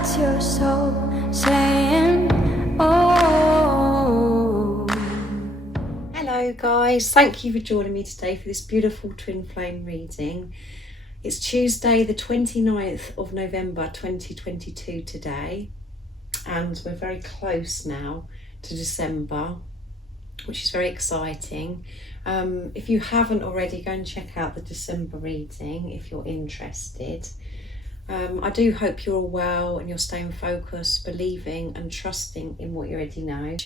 That's your soul saying, oh. Hello guys, thank you for joining me today for this beautiful twin flame reading. It's Tuesday the 29th of November 2022 today, and we're very close now to December, which is very exciting. If you haven't already, go and check out the December reading if you're interested. I do hope you're all well and you're staying focused, believing and trusting in what you already know.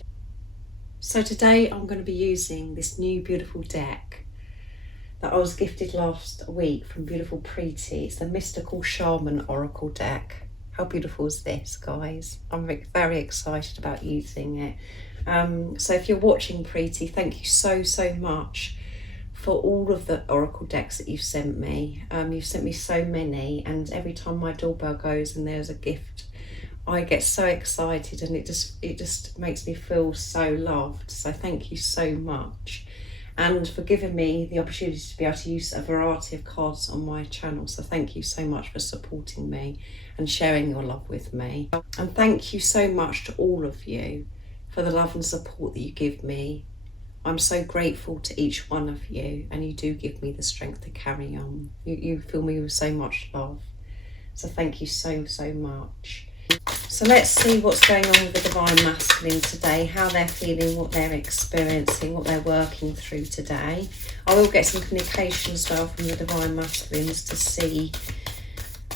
So today I'm going to be using this new beautiful deck that I was gifted last week from beautiful Preeti. It's the Mystical Shaman Oracle deck. How beautiful is this, guys? I'm very excited about using it. So if you're watching, Preeti, thank you so much for all of the oracle decks that you've sent me. You've sent me so many, and every time my doorbell goes and there's a gift, I get so excited, and it just makes me feel so loved. So thank you so much, and for giving me the opportunity to be able to use a variety of cards on my channel. So thank you so much for supporting me and sharing your love with me. And thank you so much to all of you for the love and support that you give me. I'm so grateful to each one of you, and you do give me the strength to carry on. You fill me with so much love. So thank you so much. So let's see what's going on with the Divine Masculine today, how they're feeling, what they're experiencing, what they're working through today. I will get some communication as well from the Divine Masculines to see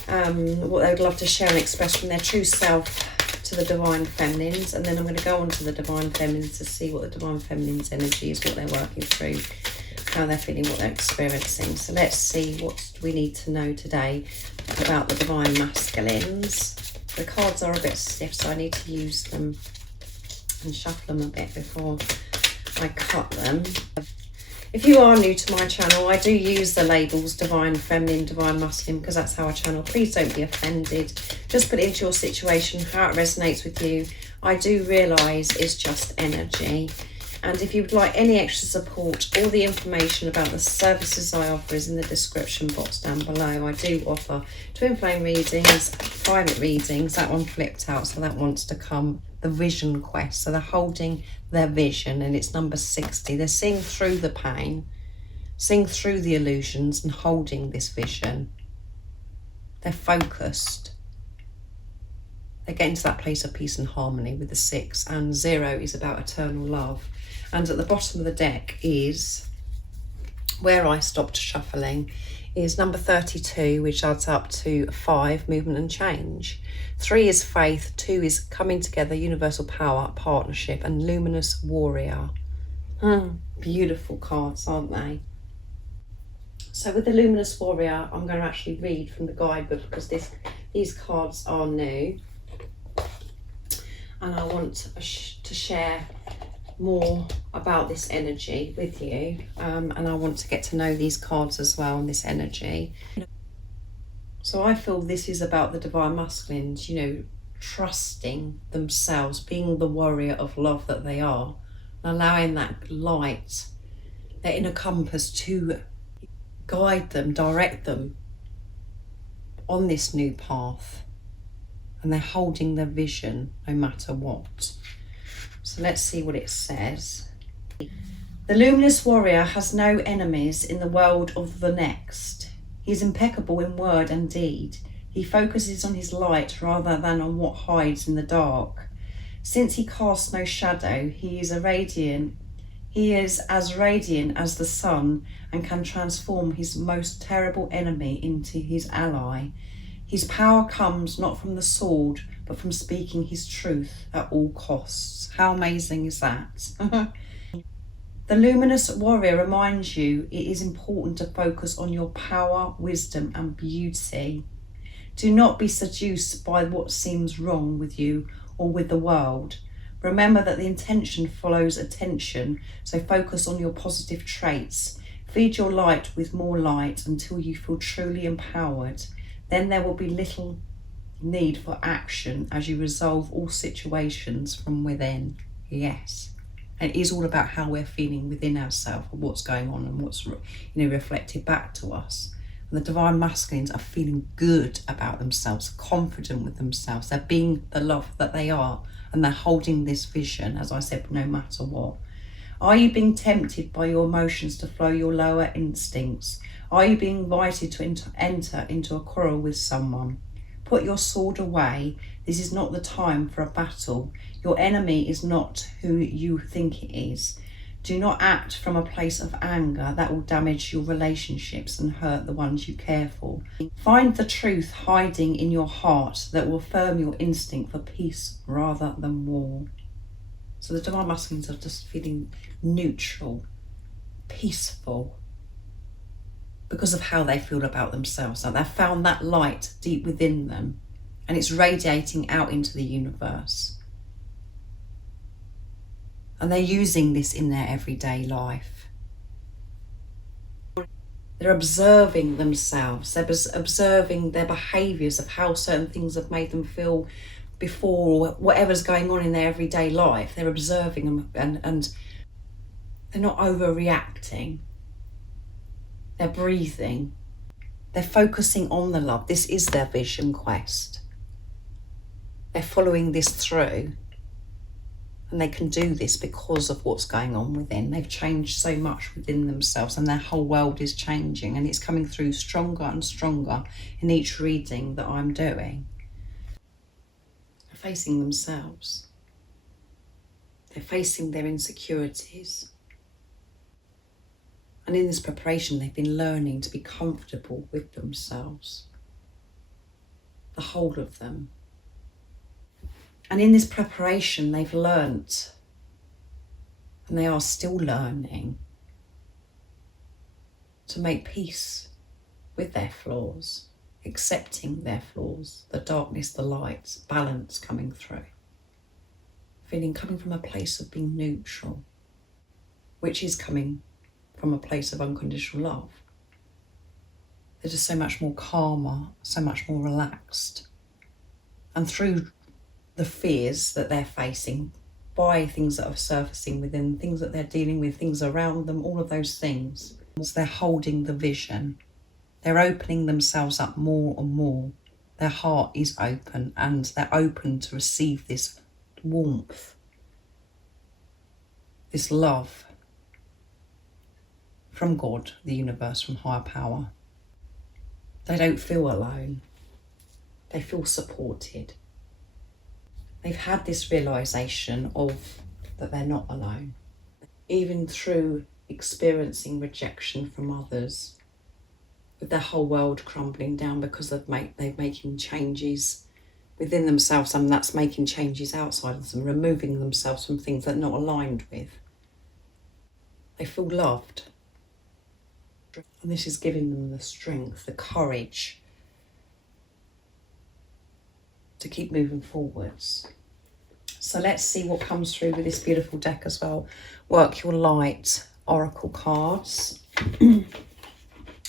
what they would love to share and express from their true self to the Divine Feminines, and then I'm going to go on to the Divine Feminines to see what the Divine Feminines energy is, what they're working through, how they're feeling, what they're experiencing. So let's see what we need to know today about the Divine Masculines. The cards are a bit stiff, so I need to use them and shuffle them a bit before I cut them. If you are new to my channel, I do use the labels Divine Feminine, Divine Masculine, because that's how I channel. Please don't be offended. Just put it into your situation, how it resonates with you. I do realise it's just energy. And if you would like any extra support, all the information about the services I offer is in the description box down below. I do offer twin flame readings, private readings. That one flipped out, so that wants to come. The Vision Quest. So they're holding their vision, and it's number 60. They're seeing through the pain, seeing through the illusions, and holding this vision. They're focused. They're getting to that place of peace and harmony with the 6, and 0 is about eternal love. And at the bottom of the deck is where I stopped shuffling, is number 32, which adds up to 5, movement and change. 3 is faith, 2 is coming together, universal power, partnership, and luminous warrior. Beautiful cards, aren't they? So with the luminous warrior, I'm going to actually read from the guidebook, because these cards are new, and I want to share more about this energy with you, and I want to get to know these cards as well, and this energy. So I feel this is about the Divine Masculines, you know, trusting themselves, being the warrior of love that they are, and allowing that light, their inner compass, to guide them, direct them on this new path. And they're holding their vision no matter what. So let's see what it says. The luminous warrior has no enemies in the world of the next. He is impeccable in word and deed. He focuses on his light rather than on what hides in the dark. Since he casts no shadow, he is as radiant as the sun, and can transform his most terrible enemy into his ally. His power comes not from the sword, but from speaking his truth at all costs. How amazing is that? The luminous warrior reminds you it is important to focus on your power, wisdom, and beauty. Do not be seduced by what seems wrong with you or with the world. Remember that the intention follows attention, so focus on your positive traits. Feed your light with more light until you feel truly empowered. Then there will be little need for action as you resolve all situations from within. Yes. And it is all about how we're feeling within ourselves, what's going on and what's reflected back to us. And the divine masculines are feeling good about themselves, confident with themselves. They're being the love that they are, and they're holding this vision, as I said, no matter what. Are you being tempted by your emotions to flow your lower instincts? Are you being invited to enter into a quarrel with someone? Put your sword away. This is not the time for a battle. Your enemy is not who you think it is. Do not act from a place of anger that will damage your relationships and hurt the ones you care for. Find the truth hiding in your heart that will firm your instinct for peace rather than war. So the divine masculines are just feeling neutral, peaceful, because of how they feel about themselves. Like they've found that light deep within them, and it's radiating out into the universe. And they're using this in their everyday life. They're observing themselves. They're observing their behaviours of how certain things have made them feel before, or whatever's going on in their everyday life. They're observing them, and they're not overreacting. They're breathing. They're focusing on the love. This is their vision quest. They're following this through. And they can do this because of what's going on within. They've changed so much within themselves, and their whole world is changing, and it's coming through stronger and stronger in each reading that I'm doing. They're facing themselves. They're facing their insecurities. And in this preparation, they've been learning to be comfortable with themselves. The whole of them. And in this preparation, they've learnt, and they are still learning, to make peace with their flaws, accepting their flaws, the darkness, the light, balance coming through. Coming from a place of being neutral, which is coming from a place of unconditional love. They're just so much more calmer, so much more relaxed. And through the fears that they're facing by things that are surfacing within, things that they're dealing with, things around them, all of those things. They're holding the vision. They're opening themselves up more and more. Their heart is open, and they're open to receive this warmth, this love from God, the universe, from higher power. They don't feel alone. They feel supported. They've had this realisation of that they're not alone. Even through experiencing rejection from others, with their whole world crumbling down because they're making changes within themselves, and that's making changes outside of them, removing themselves from things they're not aligned with. They feel loved. And this is giving them the strength, the courage to keep moving forwards. So let's see what comes through with this beautiful deck as well. Work Your Light Oracle cards.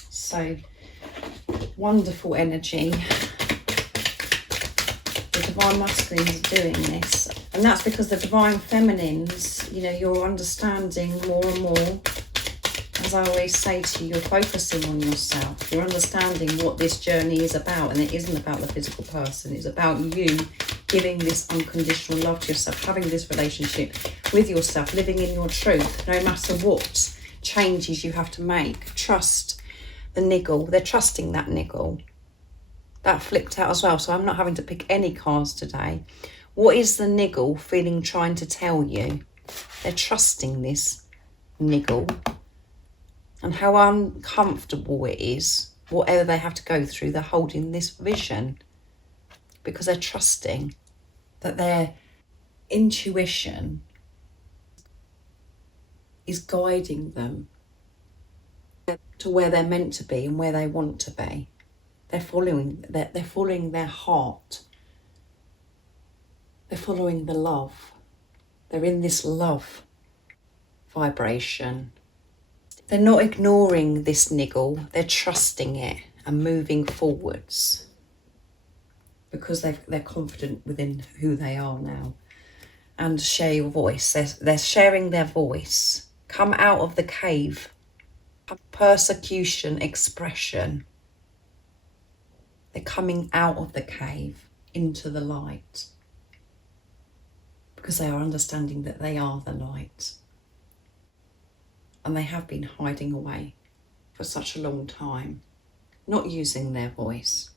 So wonderful energy. The divine masculines are doing this, and that's because the divine feminines, you're understanding more and more. As I always say to you, you're focusing on yourself. You're understanding what this journey is about, and it isn't about the physical person. It's about you giving this unconditional love to yourself, having this relationship with yourself, living in your truth, no matter what changes you have to make. Trust the niggle. They're trusting that niggle. That flipped out as well, so I'm not having to pick any cards today. What is the niggle trying to tell you? They're trusting this niggle. And how uncomfortable it is, whatever they have to go through, they're holding this vision because they're trusting that their intuition is guiding them to where they're meant to be and where they want to be. They're following their heart. They're following the love. They're in this love vibration. They're not ignoring this niggle, they're trusting it and moving forwards because they're confident within who they are now. And share your voice. They're sharing their voice. Come out of the cave. Persecution, expression. They're coming out of the cave into the light because they are understanding that they are the light. And they have been hiding away for such a long time, not using their voice.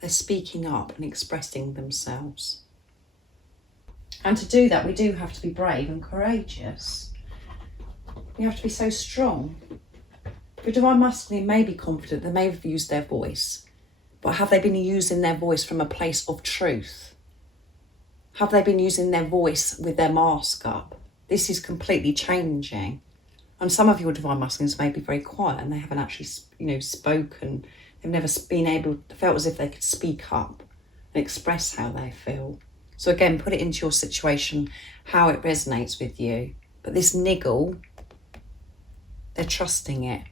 They're speaking up and expressing themselves. And to do that, we do have to be brave and courageous. We have to be so strong. The divine masculine may be confident, they may have used their voice, but have they been using their voice from a place of truth? Have they been using their voice with their mask up? This is completely changing. And some of your divine masculines may be very quiet and they haven't actually, spoken. They've never felt as if they could speak up and express how they feel. So again, put it into your situation, how it resonates with you. But this niggle, they're trusting it.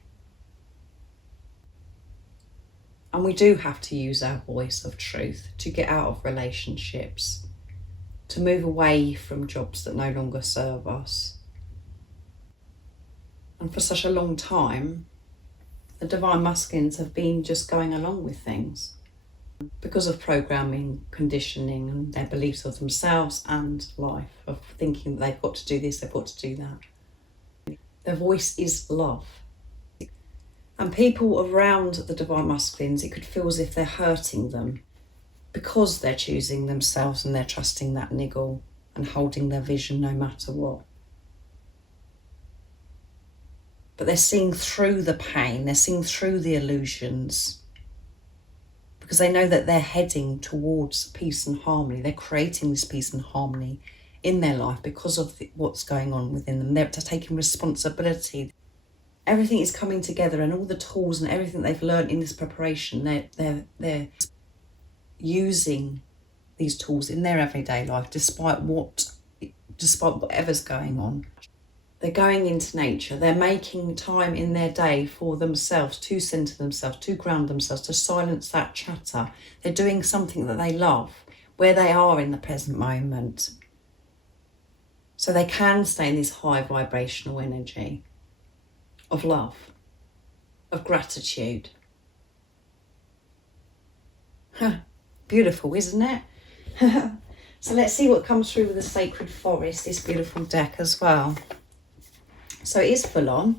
And we do have to use our voice of truth to get out of relationships, to move away from jobs that no longer serve us. And for such a long time, the divine masculines have been just going along with things because of programming, conditioning, and their beliefs of themselves and life, of thinking that they've got to do this, they've got to do that. Their voice is love. And people around the divine masculines, it could feel as if they're hurting them because they're choosing themselves and they're trusting that niggle and holding their vision no matter what. But they're seeing through the pain, they're seeing through the illusions, because they know that they're heading towards peace and harmony. They're creating this peace and harmony in their life because of what's going on within them. They're taking responsibility. Everything is coming together, and all the tools and everything they've learned in this preparation, they're using these tools in their everyday life despite whatever's going on. They're going into nature. They're making time in their day for themselves, to centre themselves, to ground themselves, to silence that chatter. They're doing something that they love, where they are in the present moment. So they can stay in this high vibrational energy of love, of gratitude. Beautiful, isn't it? So let's see what comes through with the Sacred Forest, this beautiful deck as well. So it is full on.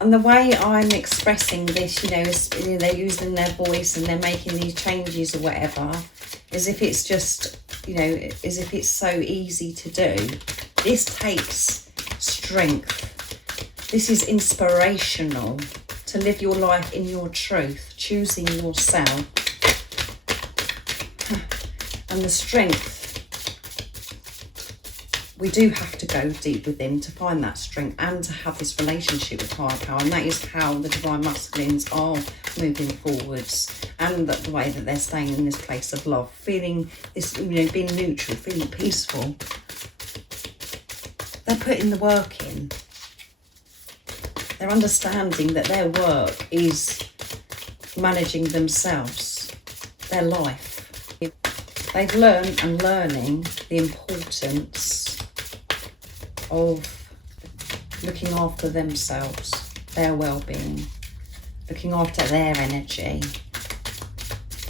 And the way I'm expressing this, is they're using their voice and they're making these changes or whatever, as if it's just, as if it's so easy to do. This takes strength. This is inspirational to live your life in your truth, choosing yourself. And the strength, we do have to go deep within to find that strength and to have this relationship with higher power. And that is how the divine masculines are moving forwards, and the way that they're staying in this place of love, feeling this, being neutral, feeling peaceful. They're putting the work in. They're understanding that their work is managing themselves, their life. They've learned and learning the importance of looking after themselves, their well-being, looking after their energy,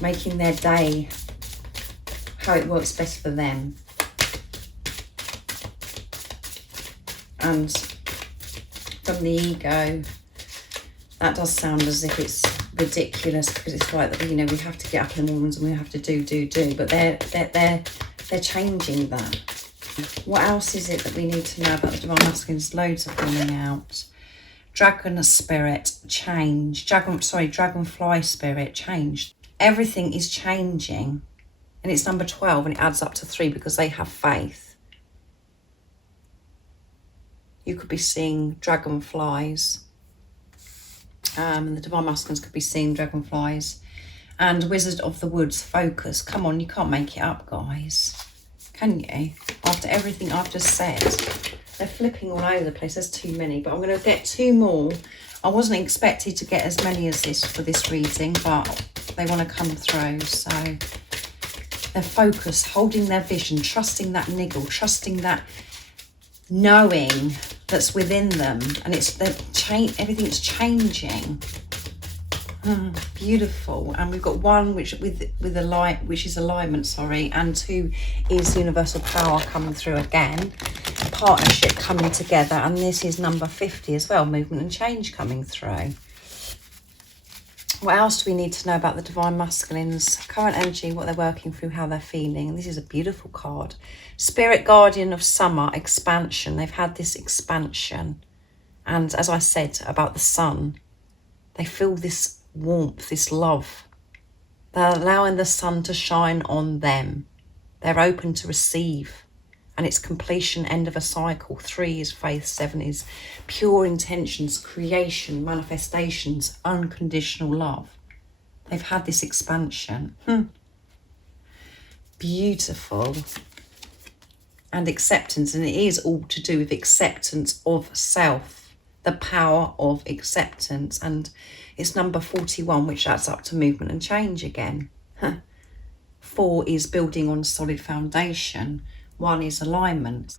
making their day how it works best for them. And from the ego, that does sound as if it's ridiculous, because it's like that, we have to get up in the mornings and we have to do, but they're changing that. What else is it that we need to know about the divine masculines? Loads are coming out. Dragon spirit change. Dragonfly spirit change. Everything is changing, and it's number 12, and it adds up to 3 because they have faith. You could be seeing dragonflies. And the divine masculines could be seeing dragonflies. And Wizard of the Woods, focus. Come on, you can't make it up, guys. Can you? After everything I've just said. They're flipping all over the place. There's too many, but I'm going to get 2 more. I wasn't expected to get as many as this for this reading, but they want to come through. So they're focused, holding their vision, trusting that niggle, trusting that knowing that's within them, and everything's changing. Beautiful. And we've got one which with a light, which is alignment, sorry, and 2 is universal power coming through again, partnership coming together, and this is number 50 as well, movement and change coming through. What else do we need to know about the divine masculines? Current energy, what they're working through, how they're feeling. And this is a beautiful card. Spirit guardian of summer, expansion. They've had this expansion. And as I said about the sun, they feel this warmth, this love. They're allowing the sun to shine on them. They're open to receive. And it's completion, end of a cycle. 3 is faith, 7 is pure intentions, creation, manifestations, unconditional love. They've had this expansion. Beautiful. And acceptance, and it is all to do with acceptance of self, the power of acceptance. And it's number 41, which adds up to movement and change again. 4 is building on a solid foundation. 1 is alignment.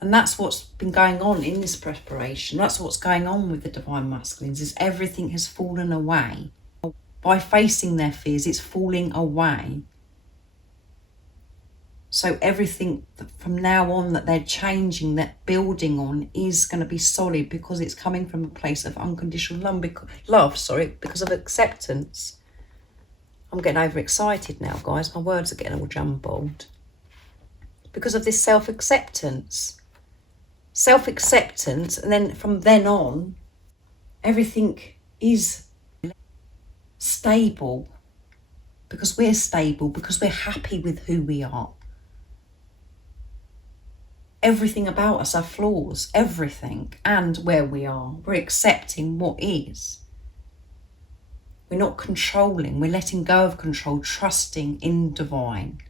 And that's what's been going on in this preparation. That's what's going on with the divine masculines, is everything has fallen away. By facing their fears, it's falling away. So everything from now on that they're changing, that building on, is going to be solid, because it's coming from a place of unconditional love, because of acceptance. I'm getting overexcited now, guys. My words are getting all jumbled. Because of this self-acceptance. Self-acceptance, and then from then on, everything is stable. Because we're stable, because we're happy with who we are. Everything about us, our flaws, everything, and where we are. We're accepting what is. We're not controlling, we're letting go of control, trusting in divine.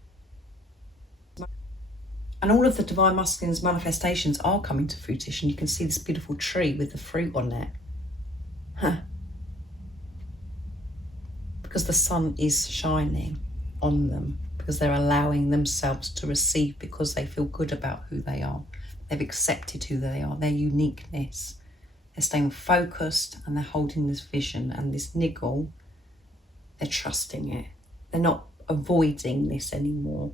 And all of the divine masculines manifestations are coming to fruition. You can see this beautiful tree with the fruit on it. Because the sun is shining on them. Because they're allowing themselves to receive, because they feel good about who they are. They've accepted who they are, their uniqueness. They're staying focused, and they're holding this vision and this niggle. They're trusting it. They're not avoiding this anymore.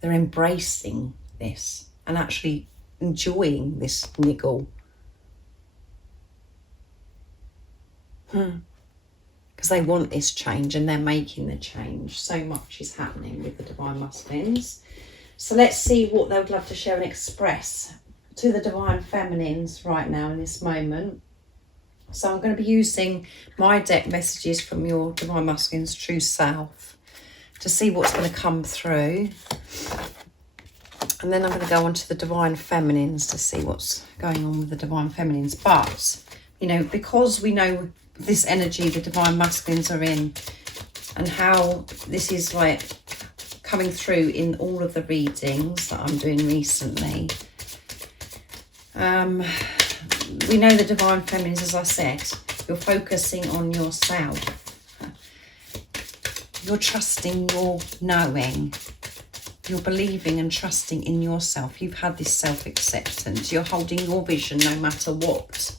They're embracing this and actually enjoying this niggle. Because they want this change, and they're making the change. So much is happening with the divine masculines. So let's see what they would love to share and express to the divine feminines right now in this moment. So I'm going to be using my deck messages from your divine masculine's true self to see what's going to come through. And then I'm going to go on to the divine feminines to see what's going on with the divine feminines. But, you know, because we know this energy the divine masculines are in, and how this is like coming through in all of the readings that I'm doing recently. We know the divine feminines, as I said, you're focusing on yourself. You're trusting, you're knowing, you're believing and trusting in yourself. You've had this self-acceptance. You're holding your vision no matter what.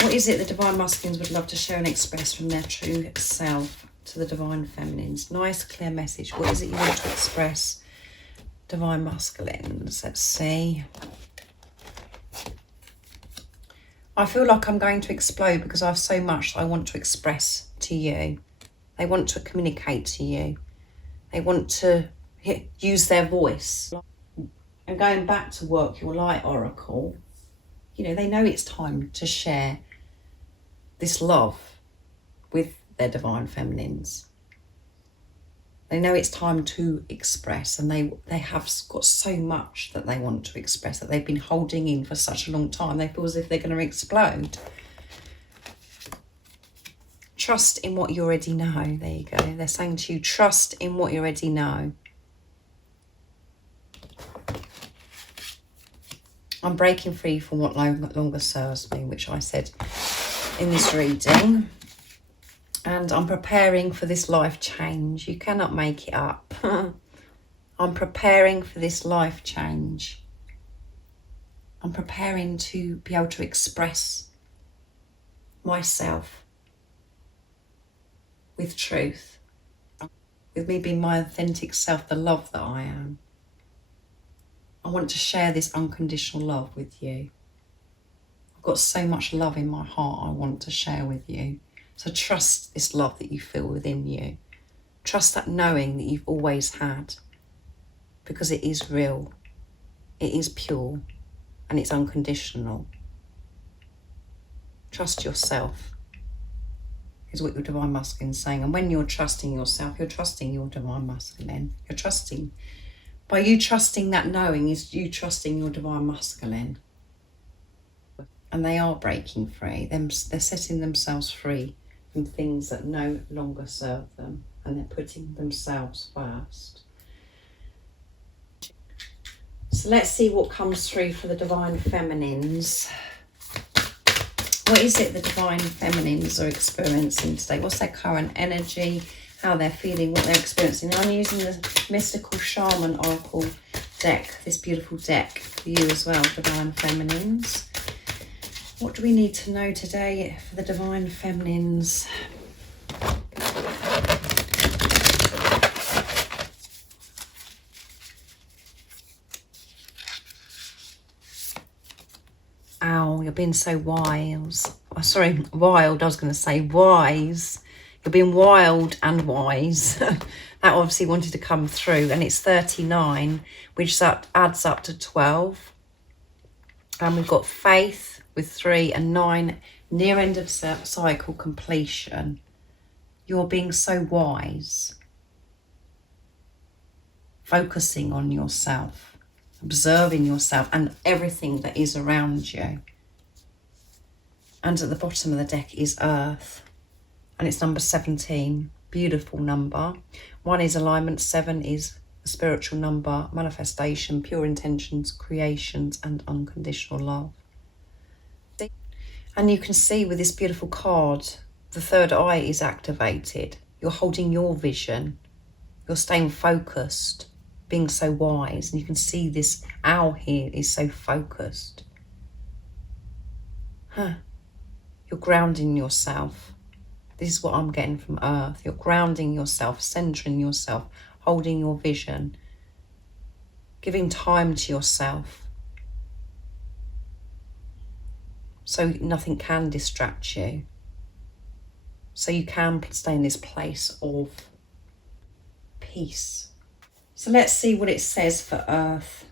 What is it the divine masculines would love to share and express from their true self to the divine feminines? Nice, clear message. What is it you want to express, divine masculines? Let's see. I feel like I'm going to explode because I have so much I want to express to you. They want to communicate to you. They want to use their voice. And going back to work your light oracle, you know, they know it's time to share this love with their divine feminines. They know it's time to express, and they have got so much that they want to express that they've been holding in for such a long time. They feel as if they're going to explode. Trust in what you already know. There you go. They're saying to you, trust in what you already know. I'm breaking free from what no longer serves me, which I said in this reading. And I'm preparing for this life change. You cannot make it up. I'm preparing for this life change. I'm preparing to be able to express myself with truth, with me being my authentic self, the love that I am. I want to share this unconditional love with you. I've got so much love in my heart I want to share with you. So trust this love that you feel within you. Trust that knowing that you've always had, because it is real, it is pure, and it's unconditional. Trust yourself is what your divine masculine is saying. And when you're trusting yourself, you're trusting your divine masculine. You're trusting. By you trusting that knowing is you trusting your divine masculine. And they are breaking free. They're setting themselves free from things that no longer serve them. And they're putting themselves first. So let's see what comes through for the divine feminines. What is it the divine feminines are experiencing today? What's their current energy? How they're feeling, what they're experiencing. I'm using the Mystical Shaman Oracle deck, this beautiful deck for you as well, divine feminines. What do we need to know today for the divine feminines? Ow, you're being so wise. Oh, sorry, wild. I was going to say wise. You're being wild and wise. That obviously wanted to come through. And it's 39, which adds up to 12. And we've got faith with 3 and 9, near end of cycle completion. You're being so wise. Focusing on yourself. Observing yourself and everything that is around you. And at the bottom of the deck is Earth. And it's number 17. Beautiful number. 1 is alignment. 7 is a spiritual number. Manifestation, pure intentions, creations, and unconditional love. And you can see with this beautiful card, the third eye is activated. You're holding your vision. You're staying focused. Being so wise, and you can see this owl here is so focused. You're grounding yourself. This is what I'm getting from Earth. You're grounding yourself, centering yourself, holding your vision, giving time to yourself so nothing can distract you, so you can stay in this place of peace. So let's see what it says for Earth.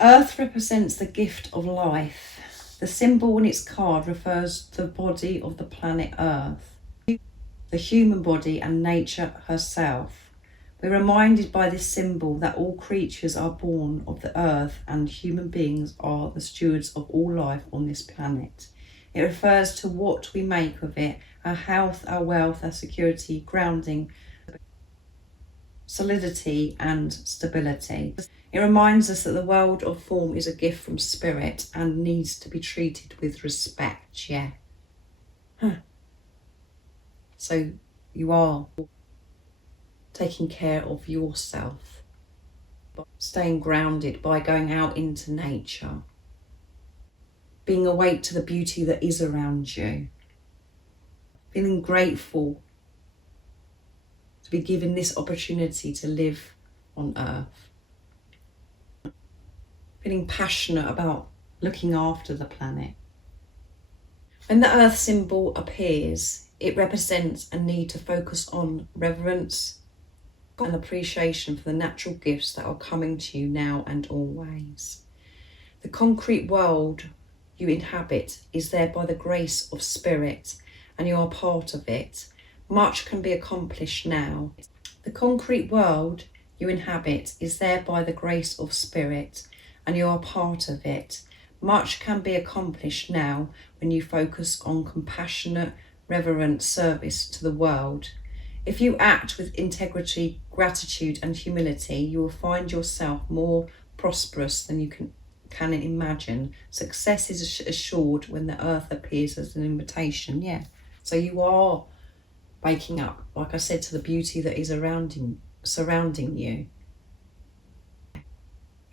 Earth represents the gift of life. The symbol in its card refers to the body of the planet Earth, the human body and nature herself. We're reminded by this symbol that all creatures are born of the earth and human beings are the stewards of all life on this planet. It refers to what we make of it, our health, our wealth, our security, grounding, solidity and stability. It reminds us that the world of form is a gift from spirit and needs to be treated with respect. So you are taking care of yourself, staying grounded by going out into nature, being awake to the beauty that is around you, feeling grateful to be given this opportunity to live on Earth. Feeling passionate about looking after the planet. When the Earth symbol appears, it represents a need to focus on reverence and appreciation for the natural gifts that are coming to you now and always. The concrete world you inhabit is there by the grace of spirit, and you are part of it. Much can be accomplished now. The concrete world you inhabit is there by the grace of spirit, and you are part of it. Much can be accomplished now when you focus on compassionate, reverent service to the world. If you act with integrity, gratitude and humility, you will find yourself more prosperous than you can imagine. Success is assured when the earth appears as an invitation. So you are waking up, like I said, to the beauty that is surrounding you.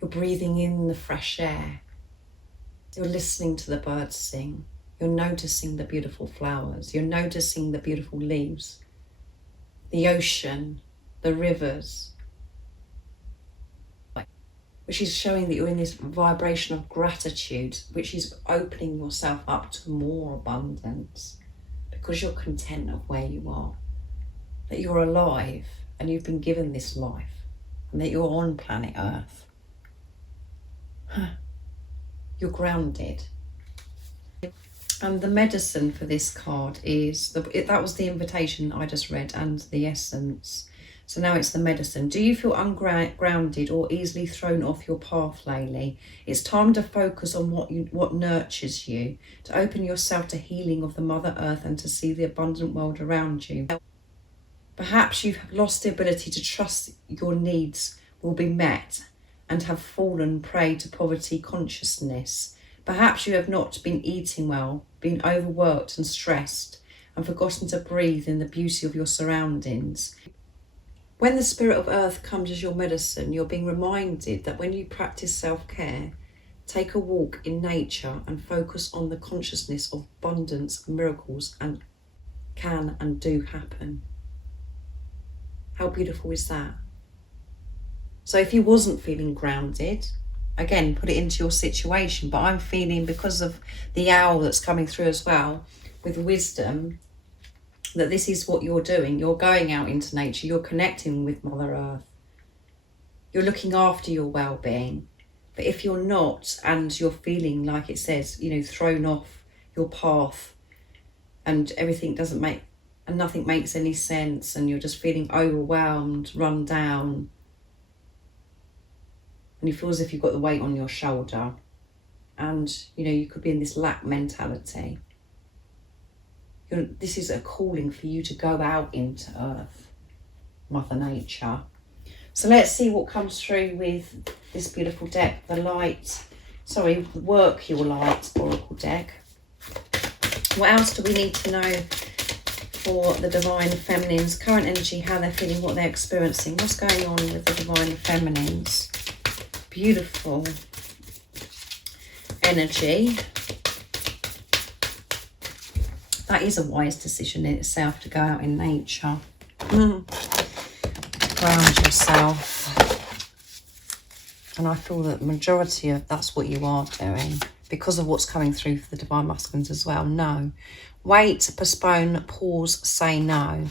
You're breathing in the fresh air. You're listening to the birds sing. You're noticing the beautiful flowers. You're noticing the beautiful leaves, the ocean, the rivers, which is showing that you're in this vibration of gratitude, which is opening yourself up to more abundance because you're content of where you are, that you're alive and you've been given this life and that you're on planet Earth. You're grounded. And the medicine for this card is, that was the invitation I just read and the essence. So now it's the medicine. Do you feel ungrounded or easily thrown off your path lately? It's time to focus on what nurtures you, to open yourself to healing of the Mother Earth and to see the abundant world around you. Perhaps you've lost the ability to trust your needs will be met and have fallen prey to poverty consciousness. Perhaps you have not been eating well, been overworked and stressed, and forgotten to breathe in the beauty of your surroundings. When the Spirit of Earth comes as your medicine, you're being reminded that when you practice self-care, take a walk in nature and focus on the consciousness of abundance and miracles and can and do happen. How beautiful is that? So if you wasn't feeling grounded, again, put it into your situation. But I'm feeling, because of the owl that's coming through as well, with wisdom, that this is what you're doing. You're going out into nature. You're connecting with Mother Earth. You're looking after your well-being. But if you're not, and you're feeling, like it says, thrown off your path and everything doesn't make, and nothing makes any sense, and you're just feeling overwhelmed, run down, and you feel as if you've got the weight on your shoulder, and you could be in this lack mentality. This is a calling for you to go out into Earth, Mother Nature. So let's see what comes through with this beautiful deck, the Work Your Light Oracle deck. What else do we need to know for the Divine Feminines? Current energy, how they're feeling, what they're experiencing. What's going on with the Divine Feminines? Beautiful energy. That is a wise decision in itself, to go out in nature. Ground yourself. And I feel that the majority of that's what you are doing, because of what's coming through for the Divine Masculines as well. No. Wait, postpone, pause, say no.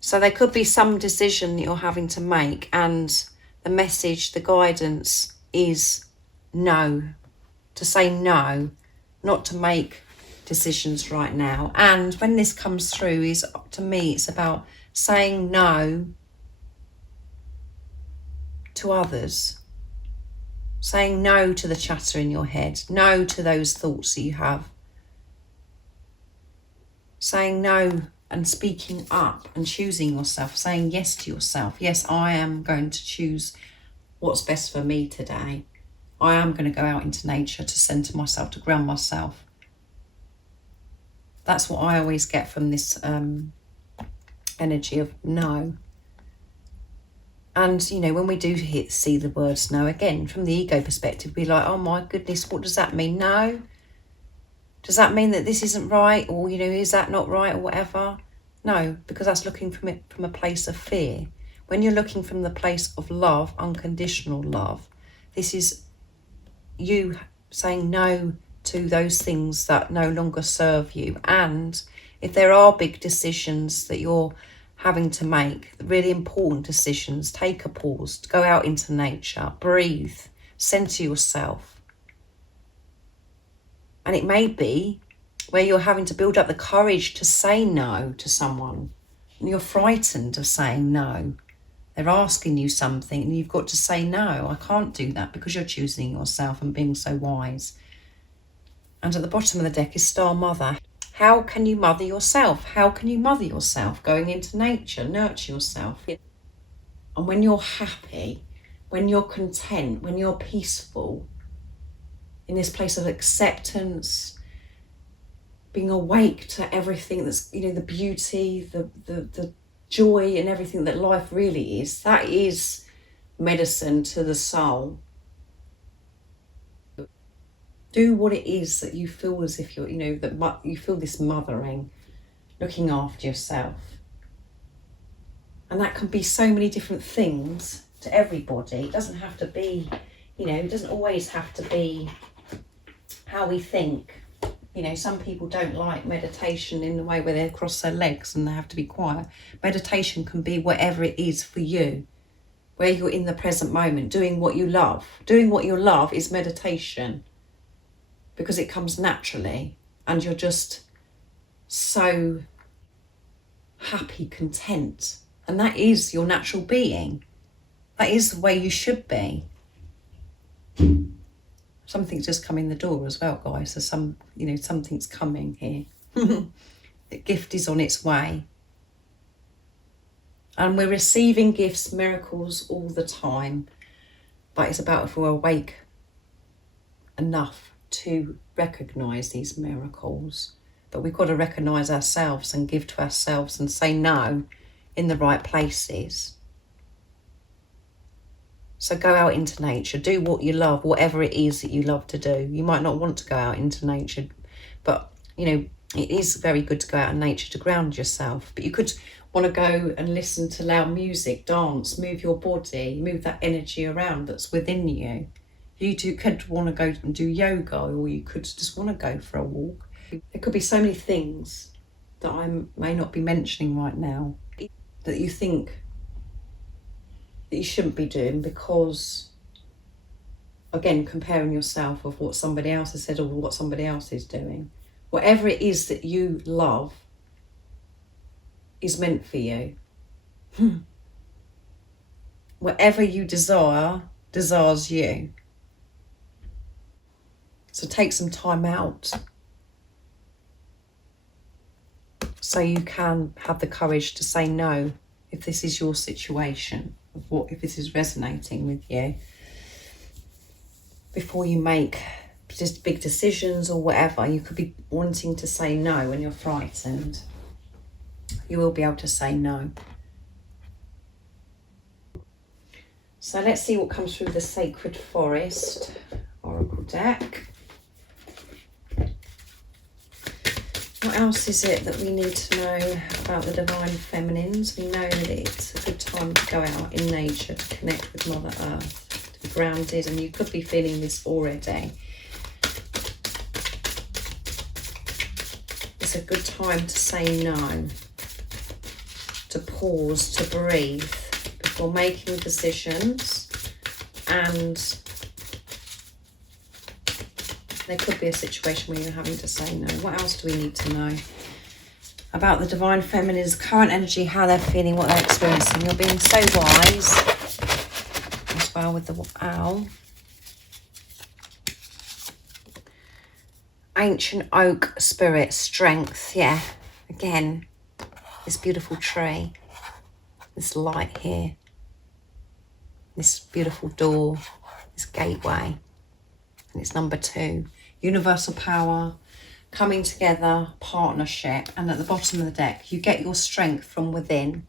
So there could be some decision that you're having to make, and the message, the guidance is no. To say no, not to make decisions right now. And when this comes through, is, to me, it's about saying no to others. Saying no to the chatter in your head, no to those thoughts that you have. Saying no and speaking up and choosing yourself, saying yes to yourself. Yes, I am going to choose what's best for me today. I am going to go out into nature to centre myself, to ground myself. That's what I always get from this energy of no. And, when we do see the words no, again, from the ego perspective, we're like, oh my goodness, what does that mean? No? Does that mean that this isn't right? Or, is that not right, or whatever? No, because that's looking from it from a place of fear. When you're looking from the place of love, unconditional love, this is you saying no to those things that no longer serve you. And if there are big decisions that you're having to make, really important decisions, take a pause, go out into nature, breathe, centre yourself. And it may be where you're having to build up the courage to say no to someone, and you're frightened of saying no. They're asking you something and you've got to say no, I can't do that, because you're choosing yourself and being so wise. And at the bottom of the deck is Star Mother. How can you mother yourself? How can you mother yourself? Going into nature, nurture yourself. And when you're happy, when you're content, when you're peaceful, in this place of acceptance, being awake to everything that's, the beauty, the joy and everything that life really is, that is medicine to the soul. Do what it is that you feel as if you're, that you feel this mothering, looking after yourself. And that can be so many different things to everybody. It doesn't have to be, it doesn't always have to be how we think. Some people don't like meditation in the way where they cross their legs and they have to be quiet. Meditation can be whatever it is for you, where you're in the present moment, doing what you love. Doing what you love is meditation because it comes naturally and you're just so happy, content. And that is your natural being. That is the way you should be. Something's just come in the door as well, guys. So something's coming here. The gift is on its way. And we're receiving gifts, miracles all the time. But it's about if we're awake enough to recognise these miracles. But we've got to recognise ourselves and give to ourselves and say no in the right places. So go out into nature, do what you love, whatever it is that you love to do. You might not want to go out into nature, but it is very good to go out in nature to ground yourself. But you could want to go and listen to loud music, dance, move your body, move that energy around that's within you. Could want to go and do yoga, or you could just want to go for a walk. There could be so many things that I may not be mentioning right now that you think that you shouldn't be doing because, again, comparing yourself with what somebody else has said or what somebody else is doing. Whatever it is that you love is meant for you. Whatever you desires you. So take some time out so you can have the courage to say no if this is your situation. If this is resonating with you, before you make just big decisions or whatever. You could be wanting to say no when you're frightened. You will be able to say no. So let's see what comes through the Sacred Forest Oracle deck. What else is it that we need to know about the Divine Feminines? We know that it's a good time to go out in nature, to connect with Mother Earth, to be grounded, and you could be feeling this already. It's a good time to say no, to pause, to breathe before making decisions, and there could be a situation where you're having to say no. What else do we need to know about the Divine Feminine's current energy, how they're feeling, what they're experiencing? You're being so wise as well with the owl. Ancient oak spirit, strength. Yeah, again, this beautiful tree, this light here, this beautiful door, this gateway. And it's number 2. Universal power, coming together, partnership. And at the bottom of the deck, you get your strength from within,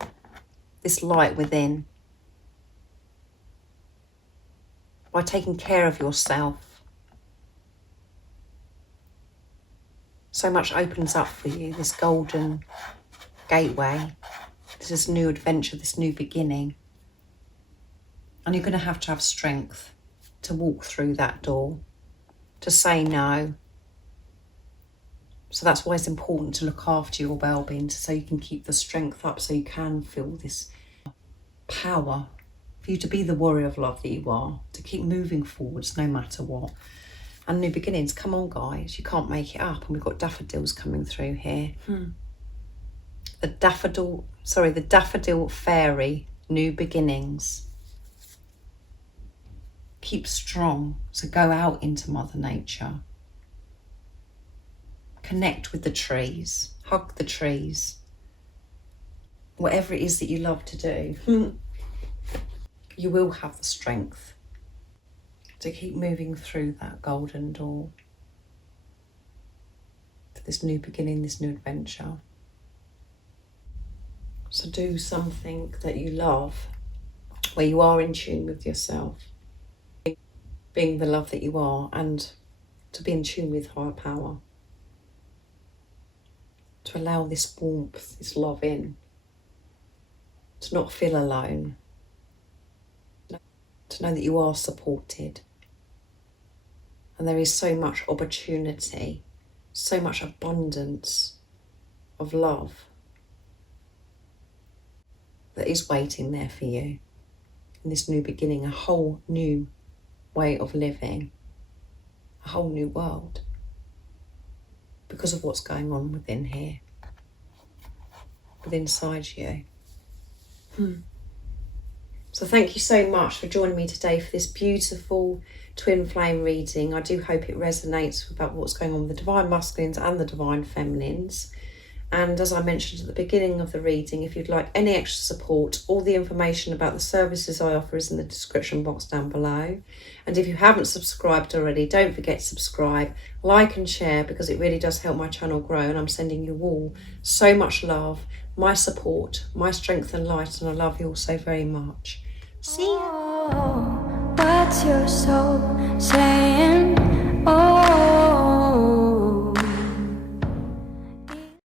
this light within, by taking care of yourself. So much opens up for you, this golden gateway, this new adventure, this new beginning. And you're going to have strength to walk through that door, to say no. So that's why it's important to look after your well-being, so you can keep the strength up, so you can feel this power for you to be the warrior of love that you are, to keep moving forwards no matter what. And new beginnings, come on guys, you can't make it up. And we've got daffodils coming through here. The daffodil fairy, new beginnings. Keep strong, so go out into Mother Nature. Connect with the trees, hug the trees. Whatever it is that you love to do, you will have the strength to keep moving through that golden door to this new beginning, this new adventure. So do something that you love, where you are in tune with yourself, being the love that you are, and to be in tune with higher power, to allow this warmth, this love in, to not feel alone, to know that you are supported. And there is so much opportunity, so much abundance of love that is waiting there for you in this new beginning, a whole new way of living, a whole new world, because of what's going on within here, within inside you. So thank you so much for joining me today for this beautiful twin flame reading. I do hope it resonates about what's going on with the divine masculines and the divine feminines. And as I mentioned at the beginning of the reading, if you'd like any extra support, all the information about the services I offer is in the description box down below. And if you haven't subscribed already, don't forget to subscribe, like and share, because it really does help my channel grow. And I'm sending you all so much love, my support, my strength and light, and I love you all so very much. See ya. Oh, what's your soul saying?